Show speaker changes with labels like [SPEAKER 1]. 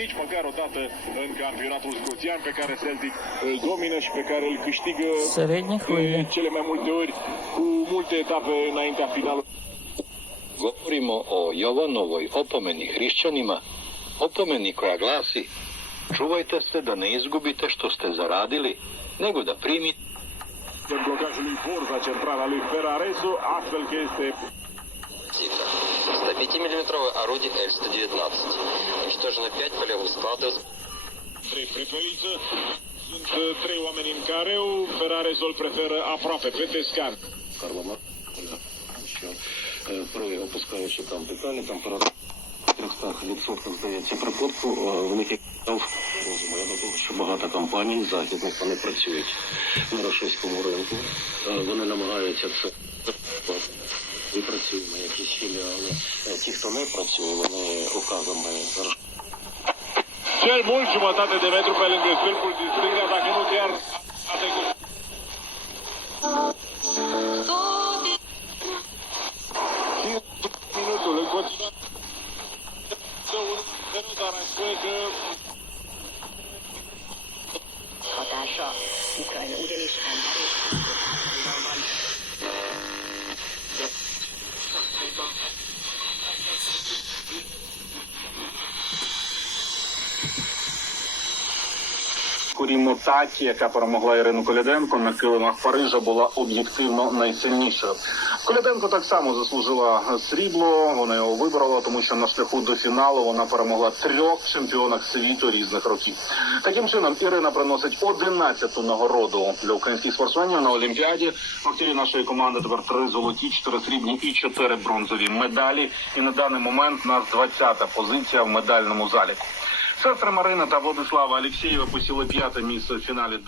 [SPEAKER 1] nici măcar o dată în campionatul scoțian pe care Celtic uh, îl domină și pe care îl câștigă de
[SPEAKER 2] uh,
[SPEAKER 1] cele mai multe ori cu multe etape înaintea finalului.
[SPEAKER 3] Govorimo o Jovanovoj opomeni hrišćanima, opomeni koja glasi Čuvajte se da ne izgubite što ste zaradili, nego da primite.
[SPEAKER 1] Blocajul lui Borza centrala lui Ferrarezu, astfel că este
[SPEAKER 4] 105-мм орудие Л-119. Уничтожено 5 полевых складов
[SPEAKER 1] trei preferiță. Sunt trei oameni în careu, Ferraresu îl preferă aproape pe
[SPEAKER 5] е, при опускаючи там деталі, там при 300% здається припадку, е, в них розуму. Я того, що багато компаній західних вони працюють на російському ринку. Е, Вони намагаються це і на якісь філіали. Е, Ті, хто не працює, вони указами
[SPEAKER 1] Cel mult jumătate de metru pe lângă stâlpul din stânga, dacă nu chiar a trecut. Minutul în continuare. Să un zero, dar aș spune că
[SPEAKER 6] hatása Ukrajna ugyanis
[SPEAKER 7] Скорімо Таті, яка перемогла Ірину Коляденко на килимах Парижа, була об'єктивно найсильнішою. Коляденко так само заслужила срібло. Вона його вибрала, тому що на шляху до фіналу вона перемогла трьох чемпіонах світу різних років. Таким чином, Ірина приносить 11-ту нагороду для українських спортсменів на Олімпіаді. В нашої команди тепер три золоті, чотири срібні і чотири бронзові медалі. І на даний момент у нас 20-та позиція в медальному заліку. Сестри Марина та Владислава Алєксєєва посіли п'яте місце в фіналі